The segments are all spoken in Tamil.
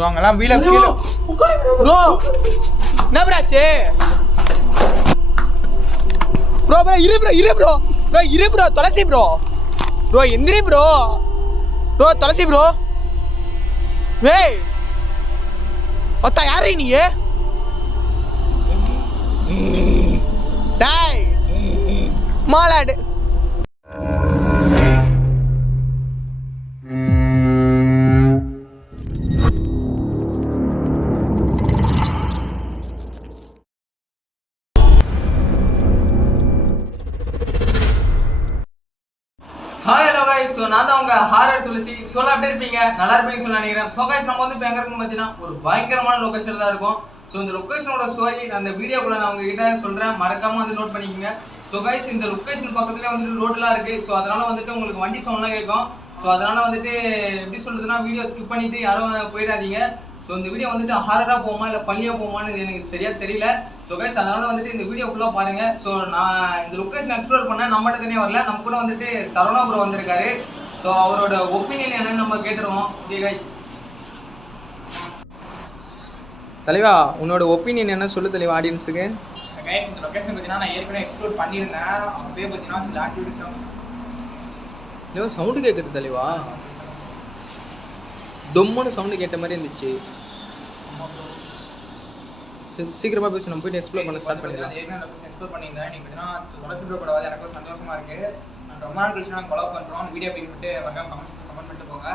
அங்கெல்லாம் வீல கீழே ப்ரோ என்ன பிராச்சு ப்ரோ ப்ரோ இரு ப்ரோ இரு ப்ரோ துளசி ப்ரோ எந்திரி ப்ரோ துளசி ப்ரோ ஏய் ஒத்தா யாரு நீ டேய் மாலாடு ஸோ நான் தான் உங்க ஹாரர் துளசி சொல்ல அப்படி இருப்பீங்க நல்லா இருப்பீங்க சொல்ல நினைக்கிறேன். ஸோ கைஸ் நம்ம வந்து இப்போ எங்க இருக்குன்னு பார்த்தீங்கன்னா ஒரு பயங்கரமான லொக்கேஷன் தான் இருக்கும். ஸோ இந்த லொக்கேஷனோட ஸ்டோரி அந்த வீடியோக்குள்ள நான் உங்ககிட்ட சொல்றேன், மறக்காம வந்து நோட் பண்ணிக்கோங்க. ஸோ கைஸ் இந்த லொக்கேஷன் பக்கத்துலேயே வந்துட்டு ரோட்லாம் இருக்கு. ஸோ அதனால வந்துட்டு உங்களுக்கு வண்டி சவுண்ட்லாம் கேட்கும். ஸோ அதனால வந்துட்டு எப்படி சொல்றதுன்னா வீடியோ ஸ்கிப் பண்ணிட்டு யாரும் போயிடாதீங்க. ஸோ இந்த வீடியோ வந்துட்டு ஹாரராக போகுமா இல்லை பள்ளியாக போகுமான்னு எனக்கு சரியாக தெரியல. ஸோ கைஸ் அதனால வந்துட்டு இந்த வீடியோ ஃபுல்லாக பாருங்க. ஸோ நான் இந்த லொக்கேஷன் எக்ஸ்ப்ளோர் பண்ணேன், நம்மகிட்ட தனியாக வரல, நம்ம கூட வந்துட்டு சரவணா ப்ரோ வந்திருக்காரு. ஸோ அவரோட ஒப்பீனியன் என்னன்னு நம்ம கேட்டுருவோம். ஓகே கைஸ், தலைவா உன்னோட ஒப்பீனியன் என்ன சொல்லு தலைவா ஆடியன்ஸுக்கு. கைஸ் இந்த லொகேஷன் பார்த்தீங்கன்னா நான் ஏற்கனவே எக்ஸ்ப்ளோர் பண்ணியிருந்தேன். அப்பவே பார்த்தீங்கன்னா சில ஆக்டிவிட்டிஸ் தலைவா சவுண்டு கேட்குது தலைவா, தொம்முன்னு சவுண்டு கேட்ட மாதிரி இருந்துச்சு. சீக்கிரமா போய் நம்ம போயிட்டு எக்ஸ்ப்ளோர் பண்ண ஸ்டார்ட் பண்ணிடலாம். எக்ஸ்ப்ளோர் பண்ணியிருந்தேன். நீங்கள் பார்த்தீங்கன்னா துளசி ப்ரோ கூட எனக்கு ஒரு சந்தோஷமா இருக்கு. ரொம்ப நாள் கழிச்சு நாங்கள் கொலா பண்ணுறோம். வீடியோ பண்ணிட்டு மறக்காம கமெண்ட் பண்ணிட்டு போங்க.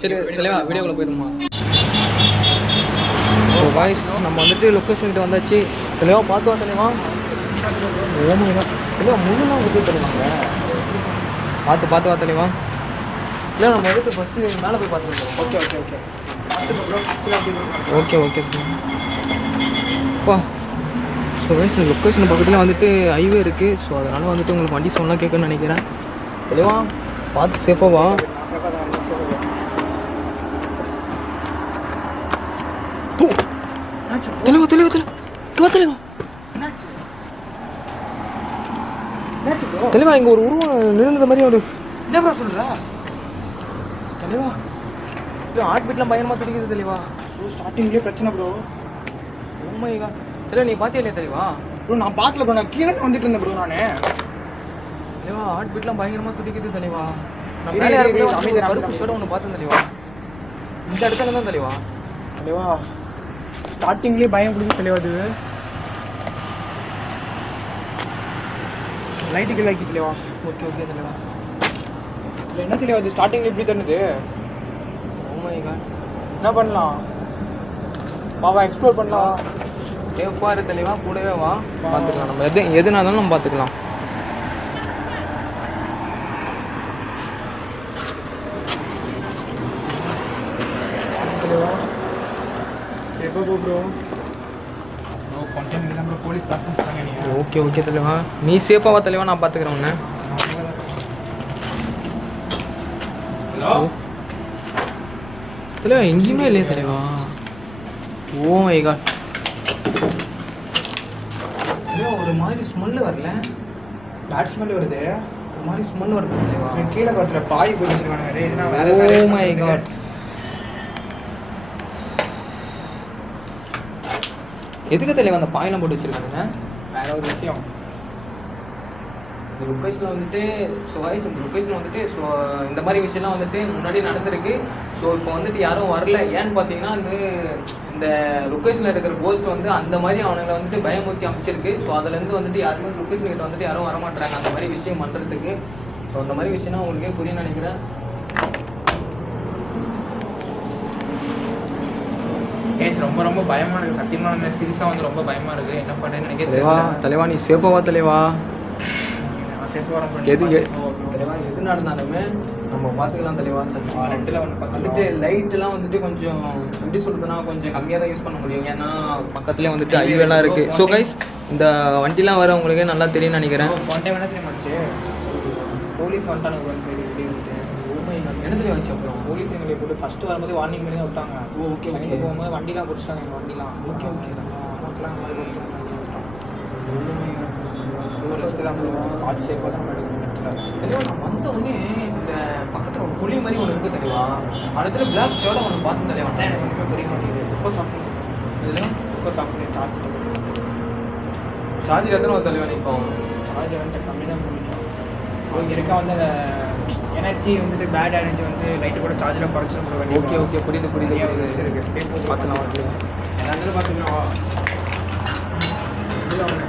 சரி தலைவா வீடியோக்குள்ள போயிடுமா. ஸோ வாய்ஸ் நம்ம வந்துட்டு லொக்கேஷன் கிட்ட வந்தாச்சு. தலைவா பார்த்து வா தலைவா. ஓமையா தலைவா முன்னெல்லாம் கொடுத்து தலைவாங்க, பார்த்து வா தலைவா. இல்லை நம்ம வந்துட்டு ஃபஸ்ட்டு மேலே போய் பார்த்துருக்கோம். ஓகே அப்பா ஸோ வாய்ஸ் லொக்கேஷன் பக்கத்தில் வந்துட்டு ஹைவே இருக்குது. ஸோ அதனால் வந்துட்டு உங்களுக்கு வண்டி சவுண்ட்லாம் கேட்குன்னு நினைக்கிறேன். தெளிவா பார்த்து சேஃபாக வா. தெளிவா இங்கே ஒரு உருவம் நின்றுத மாதிரி ஒரு என்ன ப்ரோ சொல்கிறா தெளிவா. இல்லை ஹார்ட் பீட்லாம் பயங்கரமாக துடிக்குது தெளிவா. ஸ்டார்டிங்லேயே பிரச்சனை ப்ரோ. உண்மை தெளிவா நீ பார்த்தியா இல்லையா தெளிவா? ப்ரோ நான் பார்க்கல ப்ரோ, நான் கீழே வந்துட்டு இருந்தேன் ப்ரோ. நான் தெளிவா ஹார்ட் பீட்லாம் பயங்கரமாக துடிக்குது தெளிவா. நான் மேலே கருப்பு ஷேடோ ஒன்று பார்த்தேன் தெளிவா. இந்த இடத்துல தான் தெளிவா. தெளிவா ஸ்டார்டிங்லேயே பயம் கொடுத்து தெளிவா. அது லைட்டு கீழே ஆக்கி தெளிவா. ஓகே தெளிவா. இல்லை என்ன தெளிவா, அது ஸ்டார்டிங்கில் இப்படி தருது. என்ன பண்ணலாம் பாவா, எக்ஸ்ப்ளோர் பண்ணலாம். சேஃபாக இரு தெளிவா, கூடவே வா பார்த்துக்கலாம். நம்ம எதுனா இருந்தாலும் நம்ம பார்த்துக்கலாம். சேஃபாக போ ப்ரோ. கொஞ்சம் போலீஸ் ஓகே தெளிவா, நீ சேஃபாக வா தெளிவா, நான் பார்த்துக்கிறேன் உன்னை. தெளிவா எங்கேயுமே இல்லையா தெளிவா. ஓ மை காட், ஒரு மாதிரி ஸ்மெல்லு வரல. பேட் ஸ்மெல் வருது, ஒரு மாதிரி ஸ்மெல் வருது தெளிவா. கீழே பார்த்துல பாய் போட்டுருக்காங்க வேறு எதுனா வேற. ஓ மை காட், எதுக்கு தெளிவா அந்த பாயெல்லாம் போட்டு வச்சிருக்காங்க? வேற ஒரு விஷயம். இந்த லொக்கேஷனில் வந்துட்டு இந்த லொக்கேஷன் வந்துட்டு இந்த மாதிரி விஷயம்லாம் வந்துட்டு முன்னாடி நடந்திருக்கு. ஸோ இப்போ வந்துட்டு யாரும் வரல. ஏன்னு பார்த்தீங்கன்னா இந்த லொக்கேஷனில் இருக்கிற போஸ்ட் வந்து அந்த மாதிரி அவனுங்களை வந்துட்டு பயமுறுத்தி அமைச்சிருக்கு. ஸோ அதுலேருந்து வந்துட்டு யாருமே லொக்கேஷன் கிட்ட வந்துட்டு யாரும் வரமாட்டாங்க அந்த மாதிரி விஷயம் பண்ணுறதுக்கு. ஸோ அந்த மாதிரி விஷயம்னா உங்களுக்கே புரியும்னு நினைக்கிறேன். ரொம்ப பயமாக இருக்குது சத்தியமாக. சீரியஸாக வந்து ரொம்ப பயமாக இருக்குது. என்ன பண்ணுறேன்னு நினைக்கிறேன். தலைவா நீ சேஃபாக வா தலைவா. எது எது நடந்தாலுமே நம்ம பார்த்துக்கலாம் தெளிவா. வந்துட்டு லைட்டெலாம் வந்துட்டு கொஞ்சம் எப்படி சொல்கிறதுனா கொஞ்சம் கம்மியாக தான் யூஸ் பண்ண முடியும். ஏன்னா பக்கத்துலேயே வந்துட்டு ஹைவேலாம் இருக்குது. ஸோ கைஸ் இந்த வண்டிலாம் வர உங்களுக்கு நல்லா தெரியும்னு நினைக்கிறேன். போலீஸ் வந்துட்டாங்க சைடு என்ன தெரிய வச்சு. அப்புறம் போலீஸ் எங்களை போட்டு ஃபஸ்ட்டு வரும்போது வார்னிங் பண்ணி தான் விட்டாங்க. ஓகே போகும்போது வண்டிலாம் பிடிச்சிட்டாங்க. எங்கள் வண்டிலாம் நமக்குலாம் இந்த மாதிரி கொடுத்துருவாங்க. ரிஸ்க்கு தான் பார்த்து சேஃபாக தான் நம்ம எடுக்கணும். தெளிவா நான் வந்த உடனே இந்த பக்கத்துல ஒரு குழி மாதிரி ஒன்று இருக்கு தெளிவா. அடுத்துல பிளாக் ஷர்ட் ஒன்று பார்த்து தெளிவா. எனக்கு ஒன்றுமே புரிய மாட்டேங்குது. இதில் சார்ஜர் எத்தனை ஒரு தெளிவா நிற்கும்? சார்ஜர் வந்துட்டு கம்மி தான் பண்ணிட்டோம். இங்கே இருக்க வந்து அந்த எனர்ஜி வந்துட்டு பேட் எனர்ஜி வந்து லைட்டு கூட சார்ஜில் குறைச்சி முடியும். ஓகே ஓகே புரியுது இருக்குது பார்த்துலாம் எல்லாத்தையும் பார்த்துக்கலாம். இல்லை ஒன்று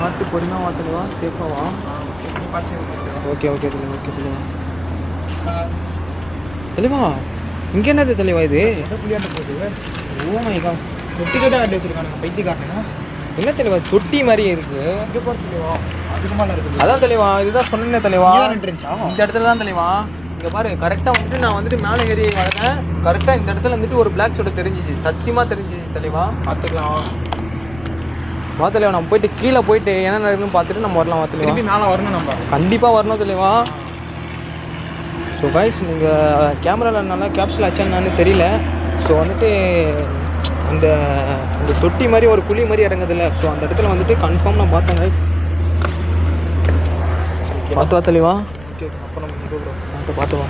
பார்த்து பொறுமையாக மாற்றணுவா சேஃபாவா? ஓகே ஓகே தெளிவா ஓகே தெளிவா தெளிவா. இங்கே என்னது தெளிவா இது? புள்ளியாட்ட போகுது. Oh my god. தொட்டி தொட்டி ஆட்டி வச்சிருக்கானுங்க பைத்தி காட்டுங்க. என்ன தெளிவா தொட்டி மாதிரி இருக்கு? இங்கே போகிற தெளிவா அதுக்கு மேலே இருக்குது. அதான் தெளிவா இதுதான் சொன்னேன் தெளிவா. இருந்துச்சா இந்த இடத்துல தான் தெளிவா. இங்கே பாரு கரெக்டாக வந்துட்டு நான் வந்துட்டு மேலே ஏறி வரேன். கரெக்டாக இந்த இடத்துல வந்துட்டு ஒரு பிளாக் ஷர்ட் தெரிஞ்சிச்சு, சத்தியமாக தெரிஞ்சிச்சு தெளிவா. பார்த்துக்கலாம் வா தெளிவா. நம்ம போயிட்டு கீழே போயிட்டு என்ன நடக்குதுன்னு பார்த்துட்டு நம்ம வரலாம். வா தெளிவா. மேலே வரணும் நம்ம கண்டிப்பாக வரணும் தெளிவா. ஸோ கைஸ் நீங்கள் கேமராவில் நல்லா கேப்சல் ஆச்சான்னு தெரியல. ஸோ வந்துட்டு அந்த அந்த தொட்டி மாதிரி ஒரு குழி மாதிரி இறங்குதில்ல, ஸோ அந்த இடத்துல வந்துட்டு கன்ஃபார்ம் நான் பார்த்தேன் கைஸ். பார்த்து வா தெளிவா. ஓகே அப்போ நம்ம பார்த்து வா.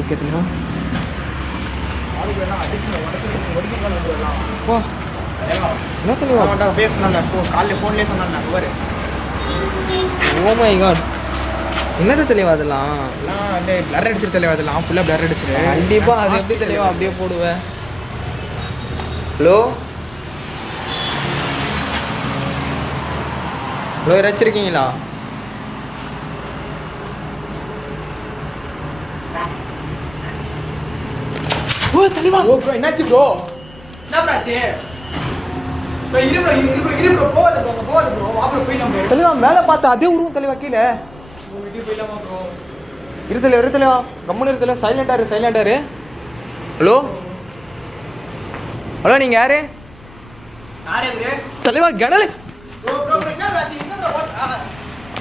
ஓகே தெளிவா. வா என்ன தெளிவா பேசணும்ல காலையில் ஃபோன்லேயே சொன்னாங்க பாரு. ஓ மை காட் என்னது தெளிவா அதெல்லாம்? எல்லாம் வந்து பிளர் அடிச்சிரு தெளிவா. அதெல்லாம் ஃபுல்லாக பிளர் அடிச்சிரு. கண்டிப்பாக அது எப்படி தெளிவா அப்படியே போடுவேன். ஹலோ ஹலோ யாராச்சும் இருக்கீங்களா? ஓ தெளிவா. ஓ ப்ரோ என்னாச்சு ப்ரோ? என்ன ப்ராச்சு ப்ரோ? இரு ப்ரோ போகாத ப்ரோ வா ப்ரோ போய் நம்ம தெளிவா மேலே பார்த்து அதே உருவம் தெளிவா கீழே. வீட்டுக்கு போயிடலாமா ப்ரோ? இரு தெளிவா கம்முன்னு இரு தெளிவா. சைலண்டாரு. ஹலோ ஹலோ நீங்கள் யாரு? யாரே தெளிவா கெடலு. ப்ரோ என்ன ப்ராச்சு? என்ன ப்ரோ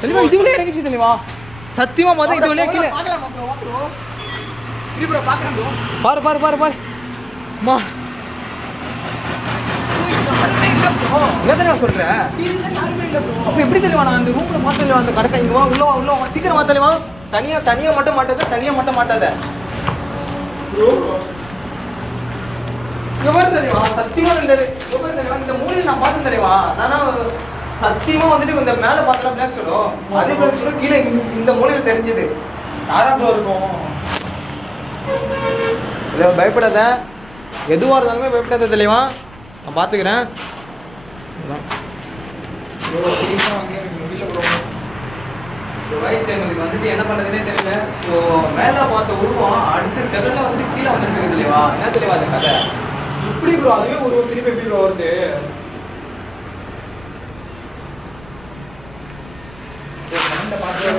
தெளிவா இதுவுலே இறங்கிச்சு தெளிவா. சத்தியமா பார்த்தா இதுவுலே கீழே. பார்க்கலாமா ப்ரோ? வா ப்ரோ இரு ப்ரோ பார்க்கறேன் ப்ரோ. பாரு அம்மா என்ன தெளிவா சொல்ற? யாருமே இல்லை ப்ரோ. அப்போ எப்படி தெளிவா நான் அந்த ரூமில் பார்த்து தெளிவா அந்த கரெக்டாக இங்கே வா உள்ள வா சீக்கிரம் வா தெளிவா. தனியாக மட்டும் மாட்டாத ப்ரோ எவ்வளோ தெளிவா சத்தியமா இருந்தது. எவ்வளோ தெளிவா இந்த மூலையில் நான் பார்த்தேன் தெளிவா. நானா சத்தியமா வந்துட்டு இந்த மேலே பார்த்தா பிளாக் ஷர்ட்டோ அதே பிளாக் ஷர்ட்டோ கீழே இந்த மூலையில் தெரிஞ்சது. யாரா ப்ரோ இருக்கும்? இல்லை பயப்படாத, எதுவாக இருந்தாலுமே பயப்படாத தெளிவா. நான் பார்த்துக்கிறேன். ப்ரோ சீக்கிரம் வாங்க முடியல ப்ரோ. ஸோ வயசு எங்களுக்கு வந்துட்டு என்ன பண்ணுறதுனே தெரியல. ஸோ மேலே பார்த்த உருவம் அடுத்த செகண்டில் வந்துட்டு கீழே வந்துட்டு தெளிவா. என்ன தெளிவா அந்த கதை? இப்படி ப்ரோ அதுவே ஒரு திருப்பி எப்படி ப்ரோ வருது?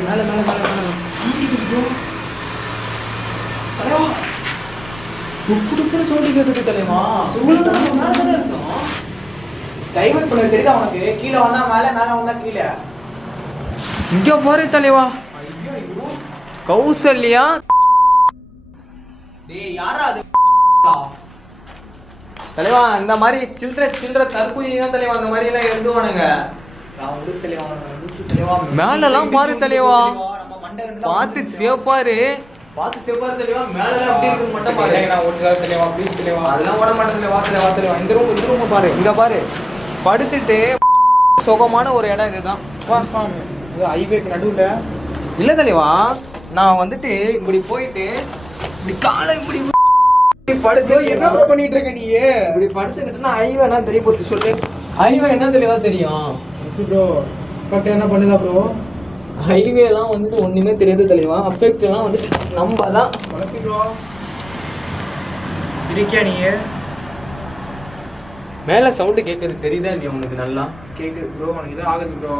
மேலே துப்புடுப்புன்னு சவுண்டு கேட்குது தெளிவா. மேலே இருக்கும். டைவர்ட் பண்ண தெரியுதா உனக்கு? கீழே வந்தா மேலே வந்தா கீழே. இங்கே பாரு தெளிவா. கௌசல்யா. டேய் யாரா அது? தெளிவா இந்த மாதிரி சில்லற தற்கொலை தான் தெளிவா. அந்த மாதிரி எல்லாம் எழுதுவானுங்க. மேலெல்லாம் பாரு தெளிவா. பார்த்து சேஃபாரு தெளிவா. மேலெல்லாம் எப்படி இருக்கு மட்டும் பாரு. அதெல்லாம் ஓட மாட்டேன் தெளிவா. இந்த ரூம் பாரு. இங்க பாரு படுத்துட்டு சுகமான ஒரு இடம் இதுதான். ஹைவேக்கு நடுவில் இல்லை தெளிவா. நான் வந்துட்டு இப்படி போயிட்டு இப்படி காலை இப்படி படுத்து என்ன பண்ணிட்டு இருக்க நீ? இப்படி படுத்துக்கிட்டுனா ஹைவே என்ன தெரிய போச்சு சொல்லு. ஹைவே என்ன தெளிவா தெரியும் ப்ரோ? பட் என்ன பண்ணுதா ப்ரோ? ஹைவேலாம் வந்துட்டு ஒன்றுமே தெரியாது தெளிவா. அஃபெக்ட்லாம் வந்துட்டு நம்ம தான். ப்ரோ இருக்கியா நீ? மேலே சவுண்டு கேட்குறது தெரியுதா இல்லையா உனக்கு? நல்லா கேட்குது ப்ரோ. உனக்கு இது ஆகுது ப்ரோ.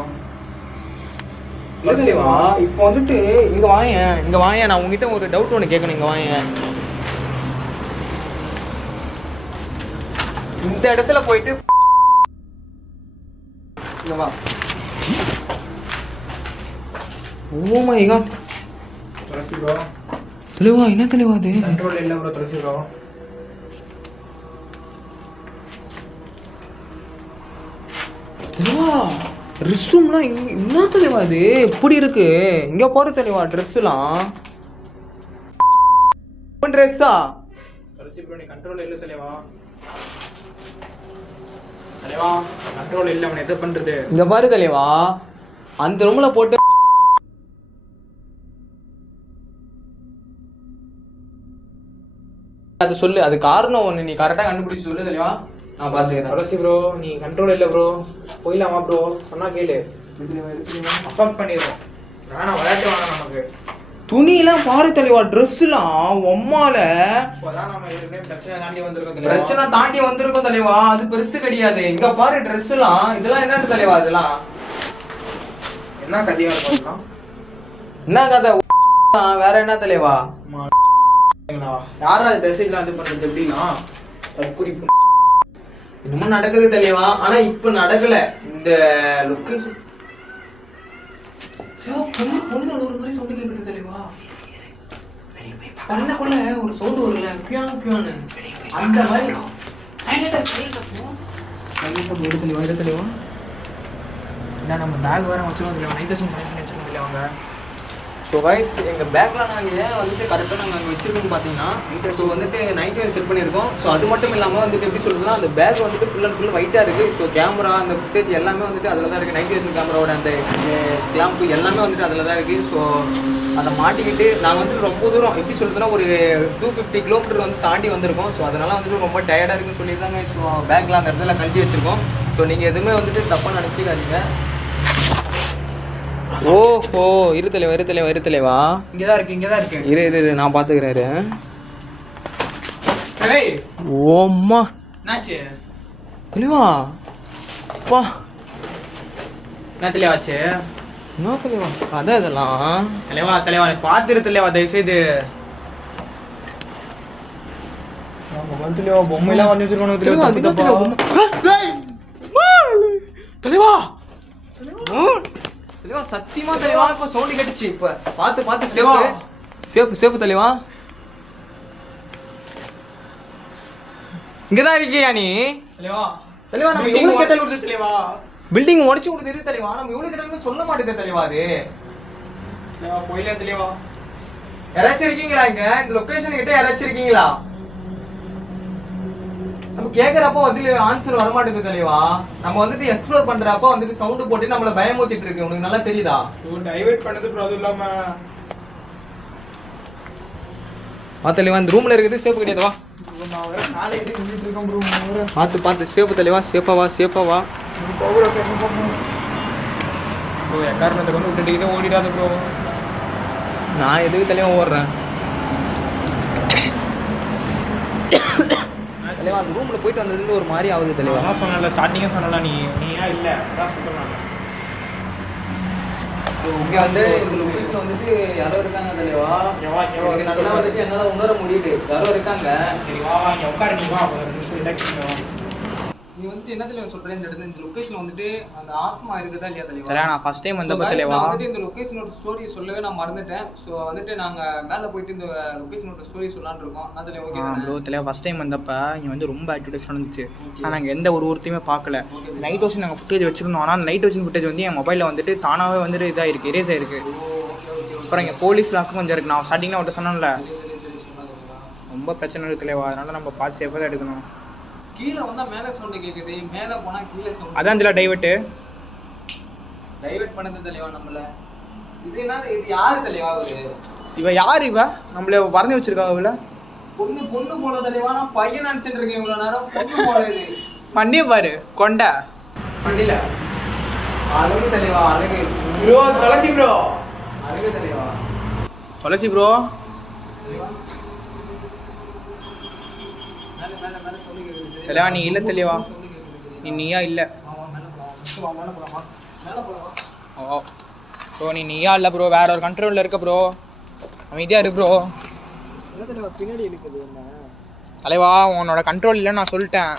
இல்லை தெளிவா. இப்போ வந்துட்டு இங்கே வாயேன் நான் உங்ககிட்ட ஒரு டவுட் ஒன்று கேட்கணும். இங்கே வாயேன். இந்த இடத்துல போயிட்டு இங்க வா. Oh my god Thulasi bro. தெளிவா என்ன தெளிவா அது? கண்ட்ரோல் இல்லை ப்ரோ. துளசி ப்ரோ தெளிவா ட்ரெஸ் ரூம்லாம் என்ன தெளிவா இது இப்படி இருக்கு? இங்க போற தெளிவா ட்ரெஸ்லாம் ட்ரெஸ்ஸா? துளசி ப்ரோ நீ கண்ட்ரோல் இல்லை தலைவா. தலைவா கண்ட்ரோல் இல்லை, அவனை எதை பண்றது? இங்க பாரு தெளிவா, அந்த ரூம்ல போட்டு அது சொல்லு, அது காரணம் ஒண்ணு நீ கரெக்டா கண்டுபிடிச்சு சொல்லு தெளிவா, நான் பாத்துக்கிறேன். துளசி ப்ரோ நீ கண்ட்ரோல் இல்லை ப்ரோ, போயிடலாமா ப்ரோ? சொன்னா கேளு, அஃபெக்ட் பண்ணிடுவோம். வேணாம், விளையாட்டு வேணாம் நமக்கு. துணியெல்லாம் பாரு தெளிவா, ட்ரெஸ்லாம் உம்மால இப்போதான் நம்ம ஏற்கனவே பிரச்சனை தாண்டி வந்திருக்கோம். பிரச்சனை தாண்டி வந்திருக்கோம் தெளிவா, அது பெருசு கிடையாது. இங்க பாரு ட்ரெஸ்லாம், இதெல்லாம் என்னன்னு தெளிவா? இதெல்லாம் என்ன கதையா இருக்கும்? என்ன கதை? வேற என்ன தெளிவா? யாரா ட்ரெஸ் எல்லாம் இது பண்றது? எப்படின்னா இன்னமும் நடக்குது தெளிவா, ஆனா இப்ப நடக்கல. இந்த லொகேஷன் பொண்ணு ஒரு மாதிரி சவுண்ட் கேக்குது தெளிவா, பண்ணக்குள்ள ஒரு சவுண்ட் வரும்ல, பியானோ பியானோ அந்த மாதிரி தெளிவா. என்ன நம்ம பேக் வேற வச்சிருக்கோம் தெரியல, நைட் ட்ரெஸ் பண்ணி வச்சிருக்கோம் தெரியல அவங்க. ஸோ கைஸ் எங்கள் பேக்கில் நாங்கள் ஏன் வந்துட்டு கரெக்டாக நாங்கள் அங்கே வச்சுருக்கோம்னு பார்த்தீங்கன்னா, ஸோ வந்துட்டு நைட் வேர் செட் பண்ணியிருக்கோம். ஸோ அது மட்டும் இல்லாமல் வந்துட்டு எப்படி சொல்லுதுன்னா, அந்த பேக் வந்துட்டு ஃபுல் அண்ட் ஃபுல் ஒயிட்டாக இருக்குது. ஸோ கேமரா அந்த ஃபுட்டேஜ் எல்லாமே வந்துட்டு அதில் தான் இருக்குது. நைட் வேஷன் கேமராவோட அந்த கிளாம்பு எல்லாமே வந்துட்டு அதில் தான் இருக்குது. ஸோ அதை மாட்டிக்கிட்டு நாங்கள் வந்துட்டு ரொம்ப தூரம் எப்படி சொல்கிறதுனா ஒரு 250 கிலோமீட்டர் வந்து தாண்டி வந்திருக்கோம். ஸோ அதனால் வந்துட்டு ரொம்ப டயர்டாக இருக்குன்னு சொல்லியிருந்தாங்க. ஸோ பேக்கில் அந்த இடத்துல கழட்டி வச்சுருக்கோம். ஸோ நீங்கள் எதுவுமே வந்துட்டு தப்பாக நினச்சிக்காதீங்க. ஓஹோ, இரு தலைவா இங்கதான் இருக்கு. இரு நான் பாத்துக்கிறேன். ஓம்மா என்னாச்சு தெளிவா? அப்பா என்ன தெளிவாச்சு? என்ன தெளிவா அதான் இதெல்லாம்? தலைவா பாத்துரு தலைவா, தயவு செய்து. பொம்மையெல்லாம் பண்ணி வச்சிருக்கோம் தெளிவா. தெளிவா சத்தியமா தெளிவா, இப்ப சவுண்ட் கேட்டுச்சு. இப்ப பாத்து சேப்பு தெளிவா. இங்கதான் இருக்கியா நீ? தெளிவா நம்ம இவ்வளவு கேட்ட தெளிவா, பில்டிங் உடைச்சு கொடுத்து தெளிவா, நம்ம இவ்வளவு கேட்டாலுமே சொல்ல மாட்டேங்குது தெளிவா. அது போயில தெளிவா. யாராச்சும் இருக்கீங்களா இங்க? இந்த லொகேஷன் கிட்ட யாராச்சும் இருக்கீங்களா? நம்ம கேக்குறப்ப வந்து ஆன்சர் வர மாட்டேங்குது தெளிவா. நம்ம வந்துட்டு எக்ஸ்ப்ளோர் பண்றப்ப வந்துட்டு சவுண்ட் போட்டு நம்மள பயமுத்திட்டு இருக்கு. உனக்கு நல்லா தெரியுதா? டைவர்ட் பண்ணது ப்ரோ. அது இல்லாம தெளிவா இந்த ரூம்ல இருக்குது. சேப்பு கிடையாது, வா. நான் வேற நாளை இது நின்னுட்டு இருக்கேன் ப்ரோ. பாத்து சேப்பு தெளிவா. சேப்பா வா. ப்ரோ எக்காரணத்துக்கு வந்து விட்டுட்டு ஓடிடாத ப்ரோ. நான் எதுக்கு தெளிவா ஓடுறேன்? தெளிவா அந்த ரூம்ல போயிட்டு வந்ததுல ஒரு மாதிரி ஆகுது தெளிவா. அதான் சொன்னல, ஸ்டார்டிங்கே சொன்னல, நீயா இல்ல அதான் சொல்றேன். இங்க வந்து இந்த லொகேஷன்ல வந்துட்டு யாரோ இருக்காங்க தெளிவா. எனக்கு நல்லா வந்துட்டு என்னால உணர முடியுது, யாரோ இருக்காங்க. சரி வா இங்க உட்காரு, நீ வா ஒரு நிமிஷம் ரிலாக்ஸ் பண்ணு. நீ வந்து என்ன தெளிவா சொல்ற? இந்த இடத்துல இந்த லொகேஷன்ல வந்துட்டு அந்த ஆத்மா இருக்குதா இல்லையா தெளிவா? சரி நான் ஃபர்ஸ்ட் டைம் வந்தப்ப தெளிவா வந்து இந்த லொகேஷனோட ஸ்டோரி சொல்லவே நான் மறந்துட்டேன். சோ வந்துட்டு நாங்க மேல போயிட்டு இந்த லொகேஷனோட ஸ்டோரி சொல்லலாம்னு இருக்கோம். நான் தெளிவா ஓகே ப்ரோ தெளிவா ஃபர்ஸ்ட் டைம் வந்தப்ப இங்க வந்து ரொம்ப ஆக்டிவிட்டிஸ் நடந்துச்சு. ஆனா நாங்க எந்த ஒரு ஊர்த்தையுமே பார்க்கல. நைட் விஷன் நாங்க ஃபுட்டேஜ் வச்சிருந்தோம். ஆனா நைட் விஷன் ஃபுட்டேஜ் வந்து என் மொபைல்ல வந்துட்டு தானாவே வந்துட்டு இதா இருக்கு, எரேஸ் ஆயிருக்கு. அப்புறம் இங்க போலீஸ் லாக்கும் கொஞ்சம் இருக்கு. நான் ஸ்டார்டிங்ல அவட்ட சொன்னேன்ல, ரொம்ப பிரச்சனை இருக்கு தெளிவா. அதனால நம்ம பார்த்து சேஃபா தான் எடுக்கணும். கீழ வந்தா மேல சவுண்ட் கேக்குது, மேல போனா கீழ சவுண்ட். அதான் தெளிவா டைவர்ட் பண்ணது தெளிவா நம்மள. இது என்ன? இது யாரு தெளிவா? இவ யாரு? இவ நம்மள வரைஞ்சு வச்சிருக்காங்க. இவள பொண்ணு போல தெளிவா. நான் பையன் நினைச்சிட்டு இருக்கேன் இவ்வளவு நேரம். பொண்ணு போல இது. மண்ணிய பாரு, கொண்ட மண்டில அழகு தெளிவா. அழகு ப்ரோ. துளசி ப்ரோ. அழகு தெளிவா. துளசி ப்ரோ. தெளிவா நீ இல்ல தெளிவா. நீயா இல்ல ப்ரோ. நீயா இல்ல ப்ரோ. வேற ஒரு கண்ட்ரோல்ல இருக்க ப்ரோ. அமைதியா இரு ப்ரோ. பின்னாடி இருக்குது என்ன தலைவா? உன்னோட கண்ட்ரோல் இல்லைன்னு நான் சொல்லிட்டேன்.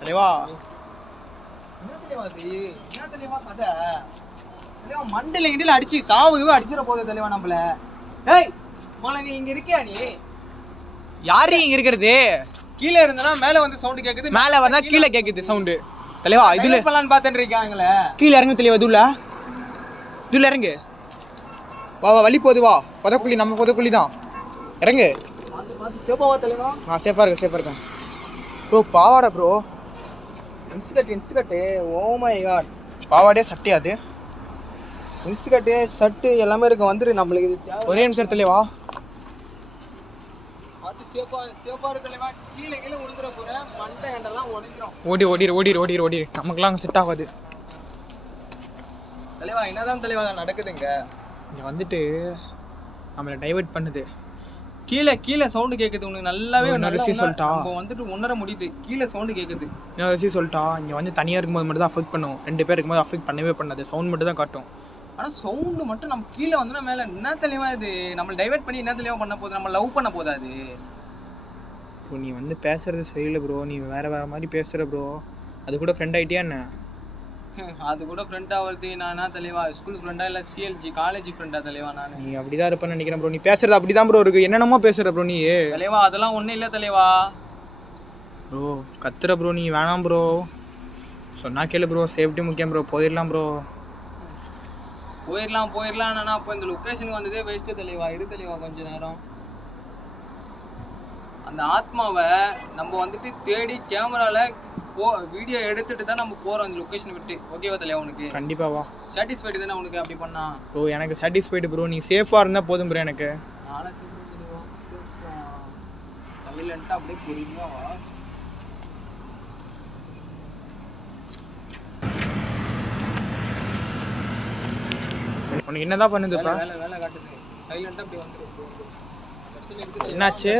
தலைவா மண்டல கிண்டல அடிச்சு சாவுதுவே அடிச்சிட போகுது தெளிவா நம்மள. ஏய் மோல நீ இங்க இருக்கியா நீ? யாரு இங்க இருக்கிறது? கீழே இருந்தனா மேல வந்து சவுண்ட் கேக்குது, மேல வரனா கீழே கேக்குது சவுண்ட். தலைவா இதுல பண்ணலான்னு பாத்துட்டு இருக்காங்களே. கீழே இறங்கு தலைவா. இதுல இறங்கு. வா வா, வழி போகுது, வா. புதக்குழி, நம்ம புதக்குழி தான். இறங்கு. சேஃபாவா தலைவா? சேஃபா இருக்கேன் ப்ரோ. பாவாடை bro. In skirt. Oh my god. பாவாடே சட்டை அது. இன்ஸ்கர்ட் ஷர்ட் எல்லாமே இருக்கு. வந்துரு நம்மளுக்கு இது தேவை. ஒரே நிமிஷம் தலைவா. அது சேஃபா இருக்கு தலைவா. கீழே விழுந்துற போற, மண்டை எண்டெல்லாம் உடைஞ்சிரும். ஓடிரு. நமக்குலாம் அங்கே செட் ஆகாது தலைவா. என்னதான் தலைவா நடக்குதுங்க இங்கே வந்துட்டு நம்மளை டைவர்ட் பண்ணுது. கீழே சவுண்ட் கேக்குது. உனக்கு நல்லாவே சொல்லிட்டா நம்ம வந்துட்டு உணர முடியுது. கீழே சவுண்ட் கேக்குது. இன்னொரு விஷயம் சொல்லிட்டா, இங்கே வந்து தனியாக இருக்கும்போது மட்டும் தான் அஃபெக்ட் பண்ணும். 2 பேர் இருக்கும்போது அஃபெக்ட் பண்ணவே பண்ணாது. சவுண்ட் மட்டும் தான் காட்டும். ஆனால் சவுண்டு மட்டும் நம்ம கீழே வந்தோன்னா மேலே என்ன தெளிவா இது நம்மளை டைவர்ட் பண்ணி என்ன தெளிவாக பண்ண போகுது? நம்ம லவ் பண்ண போதா அது? ப்ரோ நீ வந்து பேசுறது சரியில்லை ப்ரோ. நீ வேறு மாதிரி பேசுகிற ப்ரோ. அது கூட ஃப்ரெண்ட் ஆகிட்டியா என்ன? அது கூட ஃப்ரெண்டாக வருது. நான் என்ன தெளிவா ஸ்கூல் ஃப்ரெண்டா இல்லை சிஎல்ஜி காலேஜ் ஃப்ரெண்டா தெளிவா? நான் நீ அப்படி தான் இருப்பேன்னு நினைக்கிறேன் ப்ரோ. நீ பேசுறது அப்படி தான் ப்ரோ இருக்குது. என்னென்னமோ பேசுகிற ப்ரோ நீ. தெளிவா அதெல்லாம் ஒன்றும் இல்லை தெளிவா. ப்ரோ கத்துற ப்ரோ நீ. வேணாம் ப்ரோ. சொன்னா கேளு ப்ரோ. சேஃப்டி முக்கியம் ப்ரோ. போயிடலாம் ப்ரோ. போயிடலாம். ஆனால் அப்போ இந்த லொக்கேஷனுக்கு வந்ததே வேஸ்ட்டு தெளிவா. தெளிவா கொஞ்ச நேரம் அந்த ஆத்மாவை நம்ம வந்துட்டு தேடி கேமராவில் வீடியோ எடுத்துட்டு தான் நம்ம போகிறோம் இந்த லொக்கேஷனை விட்டு. ஓகேவா தெளிவா? உனக்கு கண்டிப்பாவா சாட்டிஸ்ஃபைடு தானே உனக்கு அப்படி பண்ணா? ப்ரோ எனக்கு சாட்டிஸ்ஃபைடு ப்ரோ. நீ சேஃபாக இருந்தால் போதும் ப்ரோ எனக்கு. நானே சைலண்ட்டாக அப்படியே பொறுமையாக வா. உனக்கு என்னதான் பண்ணுதுப்பா? வேலை காட்டுது. சைலண்ட்டாக அப்படி வந்துரு. என்னாச்சு?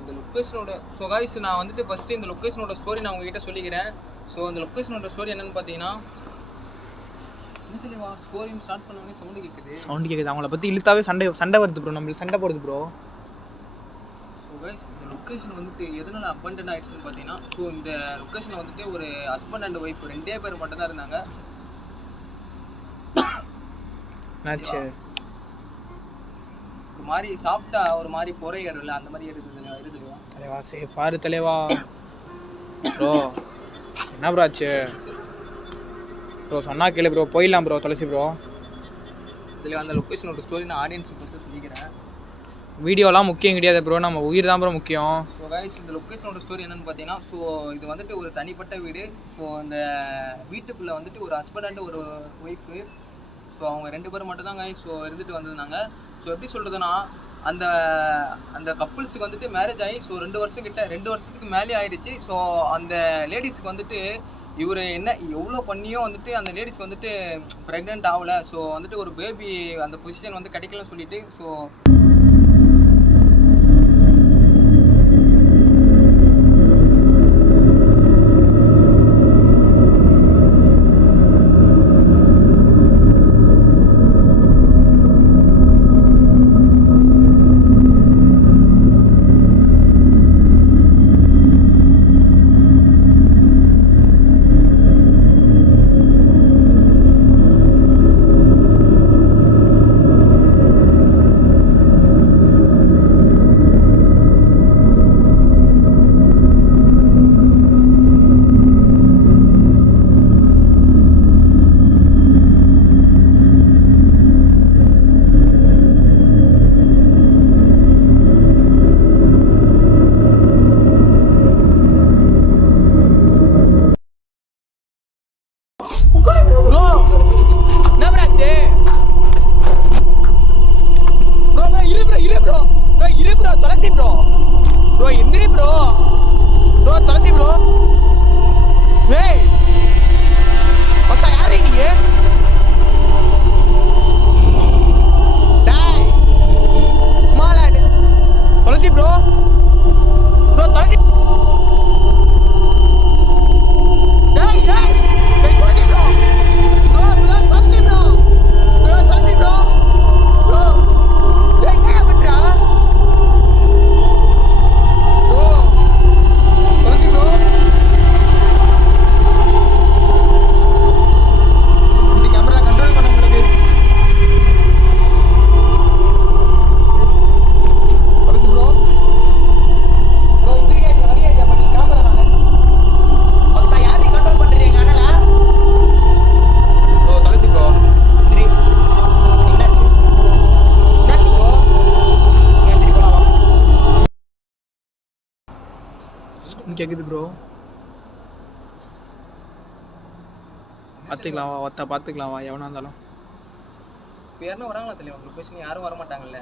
இந்த லொக்கேஷனோட கைஸ் நான் வந்துட்டு ஃபஸ்ட்டு இந்த லொக்கேஷனோட ஸ்டோரி நான் உங்ககிட்ட சொல்லிக்கிறேன். ஸோ இந்த லொக்கேஷனோட ஸ்டோரி என்னென்னு பார்த்தீங்கன்னா, என்ன தெளிவா ஸ்டோரின்னு ஸ்டார்ட் பண்ணோடனே சவுண்டு கேட்குது. அவங்கள பற்றி இழுத்தாவே சண்டை வருது ப்ரோ. நம்மளுக்கு சண்டை போடுது ப்ரோ. ஸோ கைஸ் இந்த லொக்கேஷன் வந்துட்டு எதனால் அபண்டன்ட் ஆகிடுச்சுன்னு பார்த்தீங்கன்னா, ஸோ இந்த லொக்கேஷனில் வந்துட்டு ஒரு ஹஸ்பண்ட் அண்ட் ஒய்ஃப் 2 பேர் மட்டும் தான் இருந்தாங்க. ஒரு மாதிரி சாப்பிட்டா ஒரு மாதிரி பொறை ஏறும்ல, அந்த மாதிரி இருக்குது தலைவா. சேஃபா இரு தலைவா. ப்ரோ என்ன ப்ரோ ஆச்சு ப்ரோ? சொன்னா கேளு ப்ரோ. போயிடலாம் ப்ரோ. துளசி ப்ரோ தெளிவா அந்த லொக்கேஷனோட ஸ்டோரி நான் ஆடியன்ஸுக்கு ஃபஸ்ட்டு சொல்லிக்கிறேன். வீடியோலாம் முக்கியம் கிடையாது ப்ரோ. நம்ம உயிர் தான் ப்ரோ முக்கியம். ஸோ கைஸ் இந்த லொக்கேஷனோட ஸ்டோரி என்னென்னு பார்த்தீங்கன்னா, ஸோ இது வந்துட்டு ஒரு தனிப்பட்ட வீடு. ஸோ அந்த வீட்டுக்குள்ளே வந்துட்டு ஒரு ஹஸ்பண்ட் அண்ட் ஒரு ஒய்ஃபு. ஸோ அவங்க 2 பேரும் மட்டும் தான் கைஸ் ஸோ இருந்துட்டு வந்திருந்தாங்க. ஸோ எப்படி சொல்கிறதுனா, அந்த கப்புள்ஸுக்கு வந்துட்டு மேரேஜ் ஆகி ஸோ 2 வருஷத்துக்கு மேலே ஆயிடுச்சு. ஸோ அந்த லேடிஸுக்கு வந்துட்டு இவர் எவ்வளோ பண்ணியும் வந்துட்டு அந்த லேடிஸ்க்கு வந்துட்டு ப்ரெக்னென்ட் ஆகலை. ஸோ வந்துட்டு ஒரு பேபி அந்த பொசிஷன் வந்து கிடைக்கலன்னு சொல்லிட்டு ஸோ கேட்குது ப்ரோ. பார்த்துக்கலாம் வா, பார்த்துக்கலாம் வா, எவனா இருந்தாலும். இப்போ யாருன்னா வராங்களா தலைவா லொக்கேஷன்? யாரும் வர மாட்டாங்கல்ல,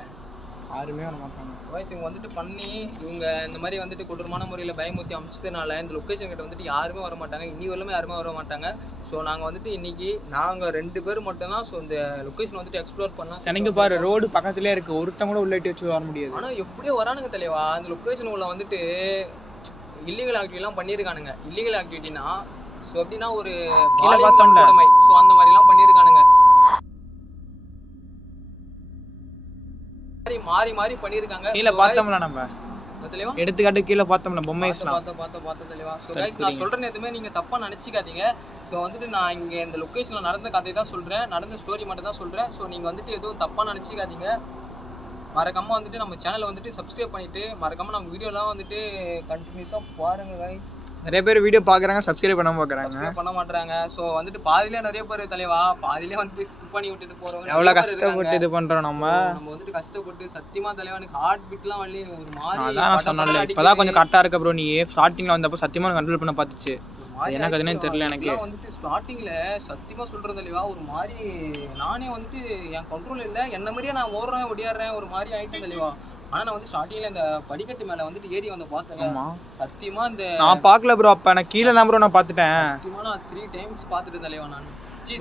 யாருமே வர மாட்டாங்க. வாய்ஸ் இவங்க வந்துட்டு பண்ணி இவங்க இந்த மாதிரி வந்துட்டு கொடூரமான முறையில் பயமுறுத்தி அமைச்சதுனால இந்த லொக்கேஷன் கிட்ட வந்துட்டு யாருமே வர மாட்டாங்க, இன்னி வரலுமே யாருமே வர மாட்டாங்க. ஸோ நாங்கள் வந்துட்டு இன்னைக்கு நாங்கள் 2 பேர் மட்டும்தான் ஸோ இந்த லொக்கேஷன் வந்துட்டு எக்ஸ்ப்ளோர் பண்ணோம். எனக்கு பாரு ரோடு பக்கத்துலேயே இருக்குது, ஒருத்தன் கூட உள்ளே வச்சு வர முடியாது. ஆனால் எப்படியோ வரானுங்க தலைவா. அந்த லொக்கேஷன் உள்ள வந்துட்டு இல்லீகல் ஆக்டிவிட்டிலாம் பண்ணியிருக்கானுங்க. இல்லீகல் ஆக்டிவிட்டினா ஸோ எப்படின்னா ஒரு கீழே பார்த்தோம்ல, ஸோ அந்த மாதிரிலாம் பண்ணியிருக்கானுங்க. மாறி மாறி பண்ணியிருக்காங்க. கீழே பார்த்தோம்ல, நம்ம தலைவா எடுத்துக்காட்டு கீழே பார்த்தோம்ல பொம்மை பார்த்தேன் தலைவா. ஸோ கைஸ் நான் சொல்கிறேன் எதுவுமே நீங்கள் தப்பாக நினச்சிக்காதீங்க. ஸோ வந்துட்டு நான் இங்கே இந்த லொக்கேஷனில் நடந்த கதை தான் சொல்கிறேன், நடந்த ஸ்டோரி மட்டும் தான் சொல்கிறேன். ஸோ நீங்கள் வந்துட்டு எதுவும் தப்பாக நினச்சிக்காதீங்க. மறக்காமல் வந்துட்டு நம்ம சேனலை வந்துட்டு சப்ஸ்கிரைப் பண்ணிவிட்டு மறக்காமல் நம்ம வீடியோலாம் வந்துட்டு கண்டினியூஸாக பாருங்கள் கைஸ். நிறைய பேர் வீடியோ பார்க்குறாங்க, சப்ஸ்கிரைப் பண்ண பார்க்குறாங்க, பண்ண மாட்டாங்க. ஸோ வந்துட்டு பாதியிலே நிறைய பேர் தலைவா பாதியிலே வந்துட்டு ஸ்கிப் பண்ணி விட்டுட்டு போகிறவங்க. எவ்வளோ கஷ்டப்பட்டு இது பண்ணுறோம் நம்ம வந்துட்டு கஷ்டப்பட்டு சத்தியமாக தலைவா எனக்கு ஹார்ட் பீட்லாம் வரல ஒரு மாதிரி. அதான் நான் சொன்னேன்ல, இப்போதான் கொஞ்சம் கரெக்டாக இருக்க ப்ரோ. நீ ஸ்டார்டிங்கில் வந்தப்போ சத்தியமாக கண்ட்ரோல் பண்ண பார்த்துச்சு, எனக்கு அதுனே தெரியல. எனக்கு வந்துட்டு ஸ்டார்டிங்கில் சத்தியமாக சொல்கிறது தலைவா ஒரு மாதிரி நானே வந்துட்டு என் கண்ட்ரோல் இல்லை, என்ன மாதிரியே நான் ஓடுறேன் ஒடியாடுறேன் ஒரு மாதிரி ஆயிட்டு தலைவா. ஆனால் நான் வந்து ஸ்டார்டிங்கில் இந்த படிக்கட்டு மேலே வந்துட்டு ஏறி வந்து பார்த்தேன். சத்தியமா இந்த நான் பார்க்கல ப்ரோ, அப்போ நான் கீழே தான் ப்ரோ நான் பார்த்துட்டேன். சத்தியமா நான் 3 times பார்த்துட்டு தலைவா. நான்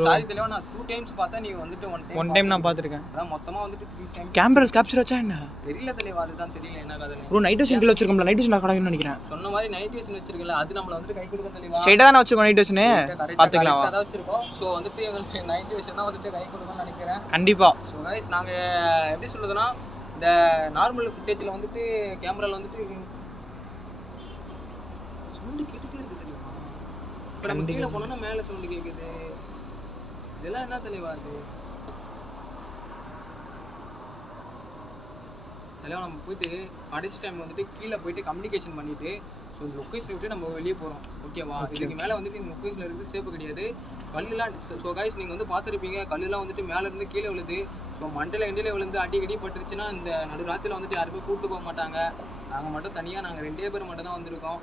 சாரி தலைவா, நான் 2 times பார்த்தேன். நீ வந்துட்டு 1 time நான் பார்த்துருக்கேன். அதான் மொத்தமாக வந்துட்டு 3 times. கேமரா கேப்சர் வச்சா என்ன தெரியல தலைவா, அதுதான் தெரியல என்ன கதைன்னு. ப்ரோ நைட் விஷன் கீழே வச்சிருக்கோம்ல, நைட் விஷன் கடைன்னு நினைக்கிறேன். சொன்ன மாதிரி நைட் விஷன் வச்சிருக்கல, அது நம்மள வந்துட்டு கை கொடுக்க தலைவா. ஸ்ட்ரைட்டா தான வச்சிருக்கோம் நைட் விஷன், பாத்துக்கலாம். அத வச்சிருக்கோம். சோ வந்துட்டு எங்களுக்கு நைட் விஷன் தான் வந்துட்டு கை கொடுக்கணும்னு நினைக்கிறேன் கண்டிப்பா. சோ गाइस நாங்க எப்படி சொல்றதுன்னா இந்த நார்மல் ஃபுட்டேஜ்ல வந்துட்டு கேமரால வந்துட்டு சவுண்ட் கேட்டுட்டே இருக்கு தெரியுமா? இப்ப நம்ம கீழ போனோம்னா மேல சவுண்ட் கேக்குது. இதெல்லாம் என்ன தலைவா இது? தலைவா நம்ம போயிட்டு கடைசி டைம் வந்துட்டு கீழே போயிட்டு கம்யூனிகேஷன் பண்ணிட்டு ஸோ இந்த லொக்கேஷனை விட்டு நம்ம வெளியே போகிறோம். ஓகேவா? இதுக்கு மேலே வந்துட்டு இந்த லொக்கேஷனில் இருந்து சேஃப் கிடையாது. கல்லுலாம் ஸோ கைஸ் நீங்கள் வந்து பார்த்துருப்பீங்க, கல்லுலாம் வந்துட்டு மேலேருந்து கீழே விழுது. ஸோ மண்டையில் எண்டையில் விழுந்து அடிக்கடி பட்டுருச்சுன்னா இந்த நடுராத்திரியில் வந்துட்டு யாருமே கூப்பிட்டு போக மாட்டாங்க. நாங்கள் மட்டும் தனியாக நாங்கள் 2 பேர் மட்டும் தான் வந்திருக்கோம்.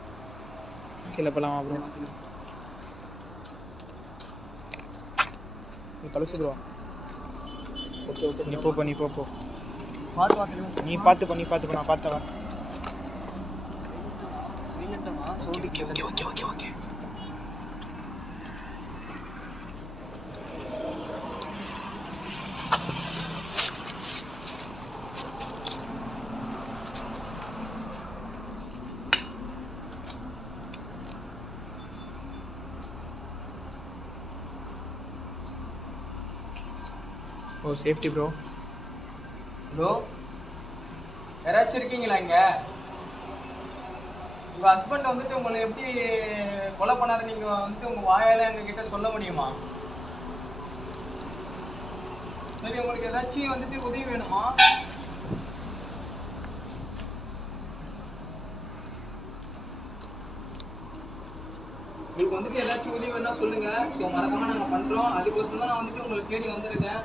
கீழே போகலாம் அப்புறம் நீ கலசி ப்ரோ. ஓகே ஓகே நீ போ நீ போ நீ பார்த்து நான் பார்த்தவன். ஓகே ஓ சேஃப்டி ப்ரோ. ஹலோ, யாராச்சும் இருக்கீங்களா இங்கே? உங்கள் ஹஸ்பண்ட் வந்துட்டு உங்களை எப்படி கொலை பண்ணாரு நீங்கள் வந்துட்டு உங்கள் வாயால் எங்ககிட்ட சொல்ல முடியுமா? சரி, உங்களுக்கு ஏதாச்சும் வந்துட்டு உதவி வேணுமா? உங்களுக்கு வந்துட்டு ஏதாச்சும் உதவி வேணா சொல்லுங்க. ஸோ மறக்காம நாங்கள் பண்ணுறோம். அதுக்கோசரம் தான் நான் வந்துட்டு உங்களுக்கு தேடி வந்திருக்கேன்.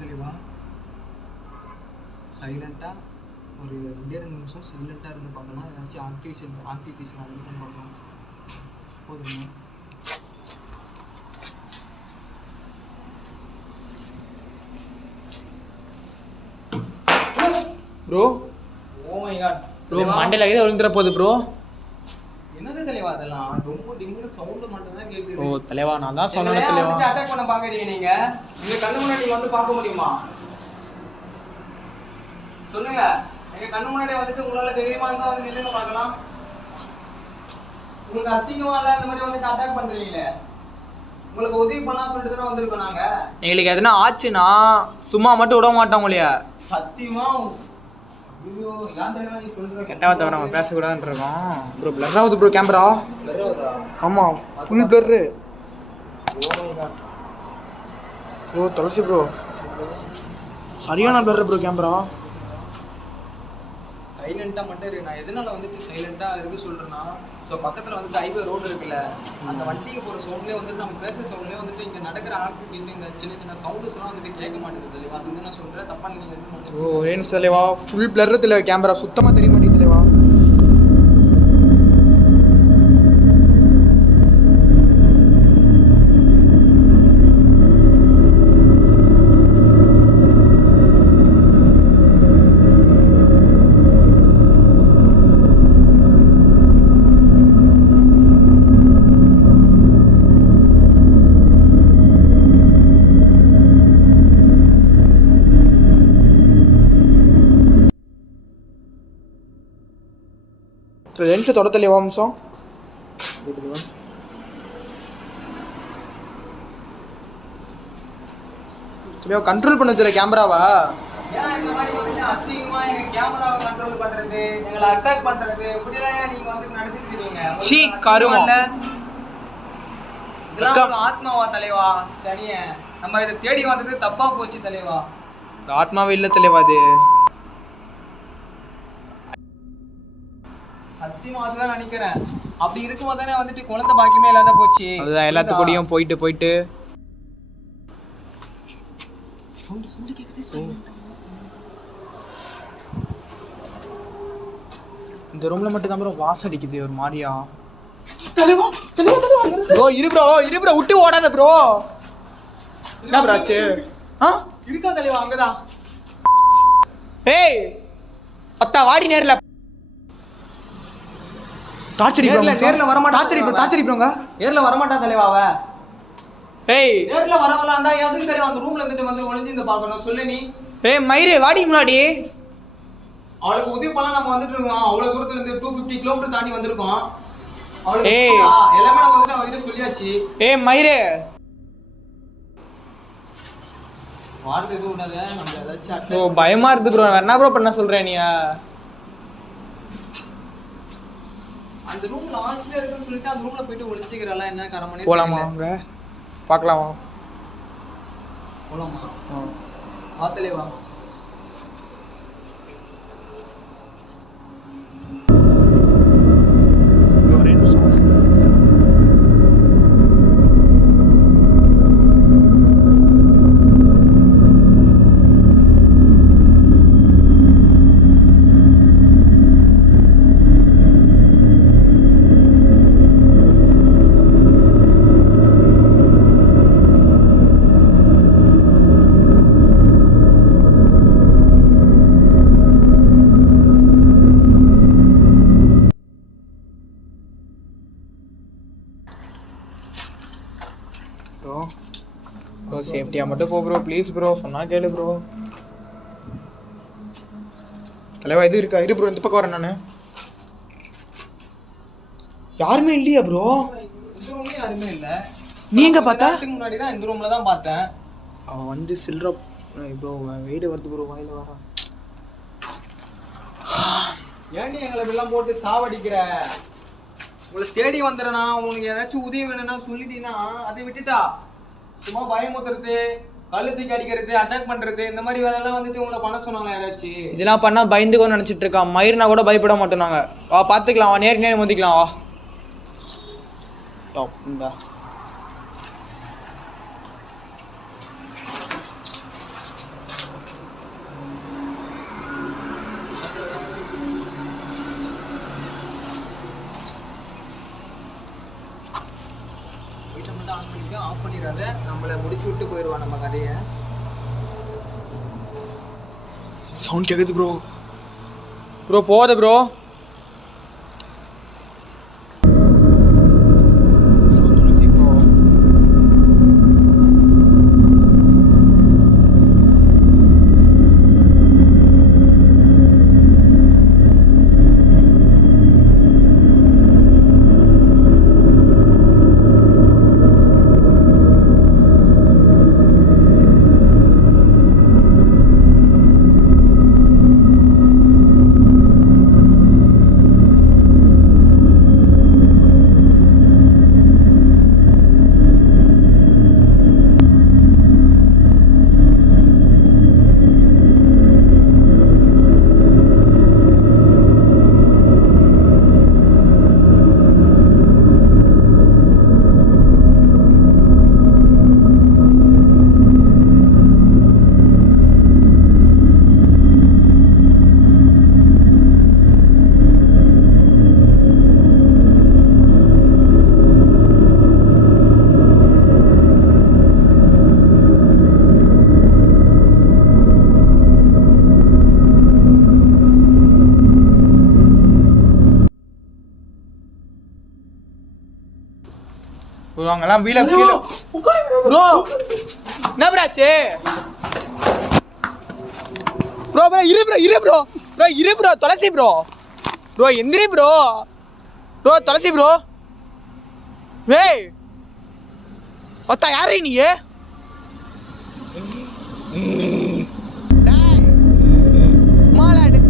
தெளிவா சைலண்டாக ஒரு 2 நிமிஷம் சைலண்டாக இருந்து பார்க்கலாம். ஏதாச்சும் ஆக்டிவிட்டிஸ் இருக்குன்னு பார்க்கலாம். போதுங்க bro. Oh my god bro மண்டையில ஏதோ விழுந்துற போகுது ப்ரோ. என்னது தலைவா அதெல்லாம்? ரொம்ப டிங்கு சவுண்ட் மட்டும் தான் கேக்குது. ஓ தலைவா, நான் தான் சொன்னேன் தலைவா. வந்து அட்டாக் பண்ண பாக்குறீங்க நீங்க. உங்க கண்ணு முன்னாடி வந்து பார்க்க முடியுமா? சொல்லுங்க. எங்க கண்ணு முன்னாடி வந்துட்டு உங்களால தைரியமா இருந்தா வந்து நில்லுங்க பார்க்கலாம். உங்களுக்கு அசிங்கமா இல்ல இந்த மாதிரி வந்து அட்டாக் பண்றீங்களே? உங்களுக்கு உதவி பண்ணலாம் சொல்லிட்டு தான் வந்திருக்கோம் நாங்க. எங்களுக்கு எதுனா ஆச்சுன்னா சும்மா மட்டும் விட மாட்டோம் உங்களையா. சத்தியமா ஐயோ ஏன் தலைவா நீ சொல்ற? கெட்ட வார்த்தை நம்ம பேசக்கூடாதுன்னு இருக்கோம் ப்ரோ. பிளர் ஆகுது ப்ரோ கேமரா. பிளர் ஆகுதா? ஆமாம் full blur. Oh my god oh Thulasi bro சரியான பிளர் ப்ரோ கேமரா. சைலண்டா மட்டும் இருக்கு. நான் எதனால வந்துட்டு சைலண்டா இருக்கு சொல்றேன்னா, ஸோ பக்கத்துல வந்துட்டு ஹைவே ரோடு இருக்குல்ல, அந்த வண்டிக்கு போற சவுண்ட்லேயே வந்துட்டு நம்ம பேசுற சவுண்ட்லேயே வந்துட்டு இங்க நடக்கிற ஆக்டிவிட்டிஸ் இந்த சின்ன சின்ன சவுண்ட்ஸ் எல்லாம் வந்துட்டு கேட்க மாட்டேங்குது தெளிவா. அது வந்து நான் சொல்றேன், தப்பா நீங்க எதுவும் ஓ ஏன்னு சொல்லேவா, ஃபுல் பிளர்றதுல கேமரா சுத்தமா தெரிய மாட்டேங்குது தலைவா. லென்ஸை தொட தெளிவா அம்சம் கண்ட்ரோல் பண்ணதுல கேமராவா. ஏன் இந்த மாதிரி வந்துட்டு அசிங்கமா எங்க கேமராவை கண்ட்ரோல் பண்றது, எங்களை அட்டாக் பண்றது, இப்படிலாம் நீங்க வந்து நடத்திட்டு இருக்கீங்க. சீ கருமம். இதெல்லாம் ஒரு ஆத்மாவா தலைவா? சனிய நம்ம இதை தேடி வந்தது தப்பா போச்சு தலைவா. ஆத்மாவே இல்ல தலைவா, அது சத்தியமா அதுதான் நினைக்கிறேன். அப்படி இருக்கும்போது தானே வந்துட்டு குழந்தை பாக்கியமே இல்லாத போச்சு. அதுதான் எல்லாத்துக்கூடயும் போயிட்டு இந்த ரூம்ல மட்டும் தான் ப்ரோ வாசம் அடிக்குது ஒரு மாதிரியா. ப்ரோ இரு ப்ரோ விட்டு ஓடாத ப்ரோ. என்ன ப்ரோ ஆச்சு? இருக்கா தலைவா அங்கதான். ஏய் அத்தா வாடி நேர்ல டார்ச்சர் நேர்ல வர மாட்டா. டார்ச்சர் ப்ரோங்க நேர்ல வர மாட்டா தலைவா அவ. ஏய் நேர்ல வரவலாம் தான் எதுக்கு தலைவா அந்த ரூம்ல இருந்துட்டு வந்து ஒளிஞ்சு இந்த பார்க்கணும் சொல்லு நீ. ஏய் மயிரே வாடி முன்னாடி. அவளுக்கு உதவி பண்ணலாம் நம்ம வந்துட்டு இருக்கோம். அவ்வளவு தூரத்துல இருந்து 250 கிலோமீட்டர் தாண்டி வந்திருக்கோம். அவளுக்கு எல்லாமே நம்ம வந்துட்டு அவகிட்ட சொல்லியாச்சு. ஏய் மயிரே வார்த்தை எதுவும் விடாத, நம்ம ஏதாச்சும் ஓ பயமா இருக்கு ப்ரோ. என்ன ப்ரோ பண்ண சொல்ற நீ? அந்த ரூம் லாஸ்ட்ல இருக்குன்னு சொல்லிட்டு அந்த ரூம்ல போயிட்டு ஒளிச்சிக்கிறலாம். என்ன கரமணி போலாமா அங்க பார்க்கலாமா? போலாமா? வாத்தலே வா. ப்ரோ சேஃப்டியா மட்டும் போ ப்ரோ ப்ளீஸ் ப்ரோ. சொன்னா கேளு ப்ரோ. தலைவா இது இருக்கா? இரு ப்ரோ இந்த பக்கம் வரேன் நான். யாருமே இல்லையா ப்ரோ? இந்த ரூம்ல யாருமே இல்ல. நீ எங்க பார்த்தா? முன்னாடி தான் இந்த ரூம்ல தான் பார்த்தேன். அவன் வந்து சில்ற ப்ரோ வெயிட் வருது ப்ரோ வாயில வர. ஏன்டி எங்களை எல்லாம் போட்டு சாவடிக்கிற? உங்களை தேடி வந்துடுறேனா, உனக்கு ஏதாச்சும் உதவி வேணும்னா சொல்லிட்டீங்கன்னா அதை விட்டுட்டா சும்மா பயமுத்துறது, கல்லு தூக்கி அடிக்கிறது, அட்டாக் பண்றது, இந்த மாதிரி வேலையெல்லாம் வந்துட்டு உங்களை பண்ண சொன்னாங்க யாராச்சும்? இதெல்லாம் பண்ணா பயந்துக்கோன்னு நினைச்சிட்டு இருக்கான். மயிர்னா கூட பயப்பட மாட்டோம் நாங்க. வா பாத்துக்கலாம், வா நேருக்கு மோதிக்கலாம் வா. டாப் இந்தா ஆஃப் பண்ணிடாத, நம்மளை முடிச்சு விட்டு போயிடுவான் நம்ம கதையை. சவுண்ட் கேக்குது ப்ரோ. ப்ரோ போகாத ப்ரோ. ப்ரோ அங்கெல்லாம் வீல கீழே ப்ரோ என்ன ப்ராச்சு ப்ரோ ப்ரோ இரு ப்ரோ துளசி ப்ரோ எந்திரி ப்ரோ துளசி ப்ரோ ஏய் ஒத்தா யாரு நீ மாலாடு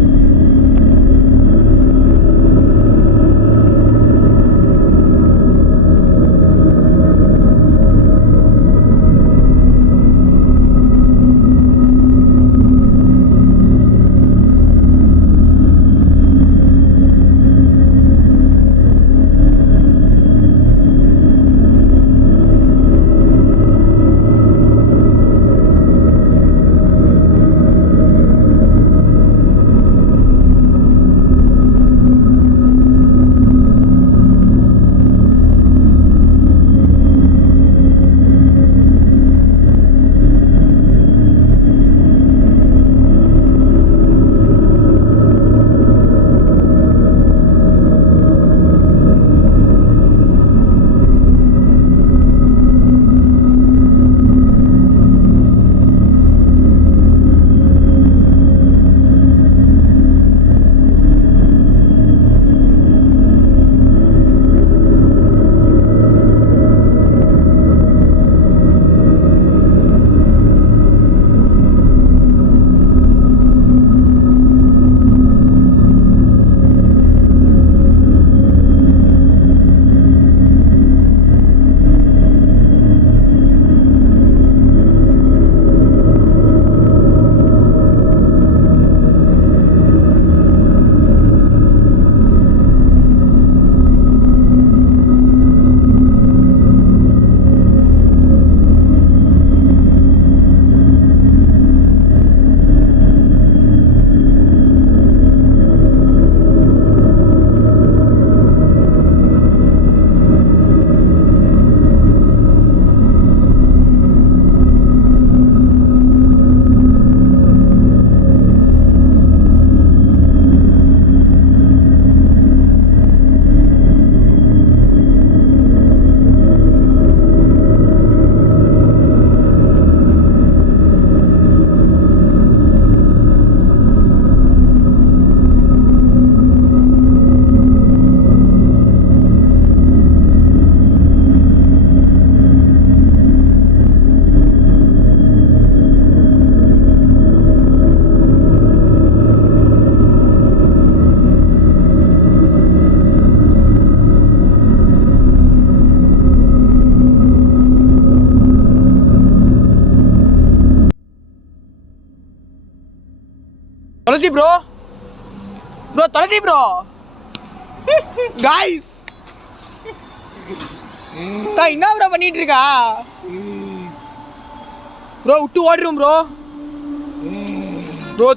துளசி ப்ரோ துளசி ப்ரோ காய்ஸ் என்ன ப்ரோ பண்ணிட்டு இருக்கா ப்ரோ விட்டு ஓடிரும் ப்ரோ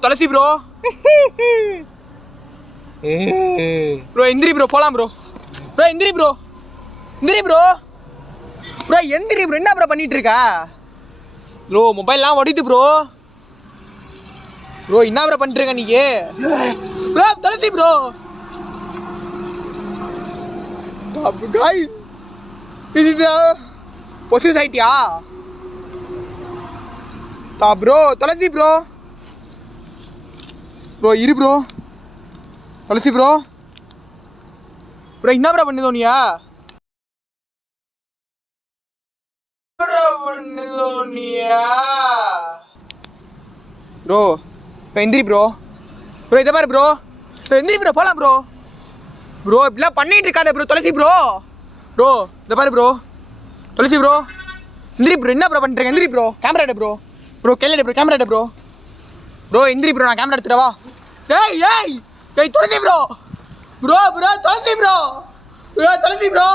துளசி ப்ரோ எந்திரி ப்ரோ போலாம் ப்ரோ எந்திரி ப்ரோ எந்திரி ப்ரோ என்ன ப்ரோ பண்ணிட்டு இருக்கா ப்ரோ மொபைல்லாம் ஓடிது ப்ரோ என்ன ப்ரோ பண்ணிட்டு இருக்க நீங்க துளசி ப்ரோ guys இது பொசிஸ் ஆயிட்டியா ப்ரோ துளசி ப்ரோ இரு ப்ரோ துளசி ப்ரோ என்ன ப்ரோ பண்ணுதோனியா ப்ரோ எந்திரி ப்ரோ இதை பாரு ப்ரோ எந்திரி ப்ரோ போலாம் ப்ரோ இப்படிலாம் பண்ணிட்டு இருக்காத ப்ரோ துளசி ப்ரோ இதை பாரு ப்ரோ துளசி ப்ரோ எந்திரி ப்ரோ என்ன ப்ரோ பண்ணிட்டு எந்திரி ப்ரோ கேமரா எடு ப்ரோ கேள்வி ப்ரோ கேமரா எடு ப்ரோ எந்திரி ப்ரோ நான் கேமரா எடுத்துடவா ஏய் துளசி ப்ரோ துளசி ப்ரோ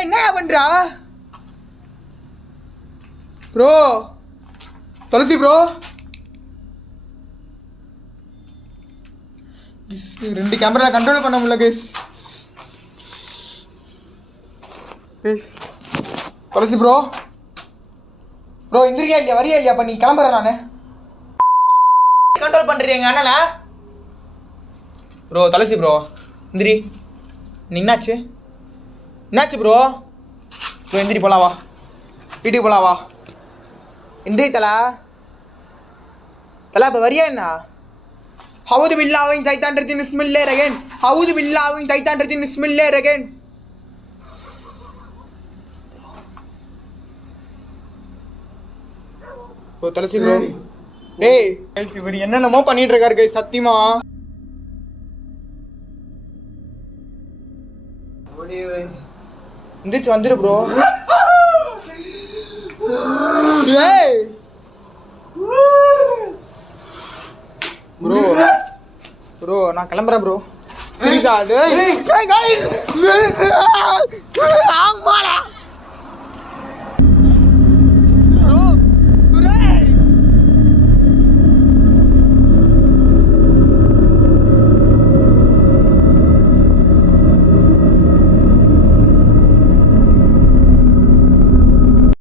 என்ன பண்றா துளசி ப்ரோ ரெண்டு கேமரா கண்ட்ரோல் பண்ண முடியல கேஸ் துளசி ப்ரோ எந்திரிக்கா இல்லையா வரியா இல்லையா நீ கிளம்புறேன் நான் கண்ட்ரோல் பண்றீங்க அண்ணா துளசி ப்ரோ எந்திரி என்னாச்சு என்னாச்சு ப்ரோ? ப்ரோ எந்திரி போலாம் வா, வீட்டுக்கு போலாம் வா. எந்திரி தலா. தலா இப்போ வரியா என்ன? ஹவுது பில்லாவின் தைத்தான் ரஜின் இஸ்மில்லே ரகன். ஹவுது பில்லாவின் தைத்தான் ரஜின் இஸ்மில்லே ரகன். ப்ரோ தலசி ப்ரோ. டேய் கைஸ் இவர் என்னென்னமோ பண்ணிட்டு இருக்காரு கைஸ் சத்தியமா. எந்திரிச்சு வந்துரு ப்ரோ. ஏய் ப்ரோ ப்ரோ நான் கிளம்புறேன் ப்ரோ. சீரியஸா டேய் கைஸ் ஆமாடா.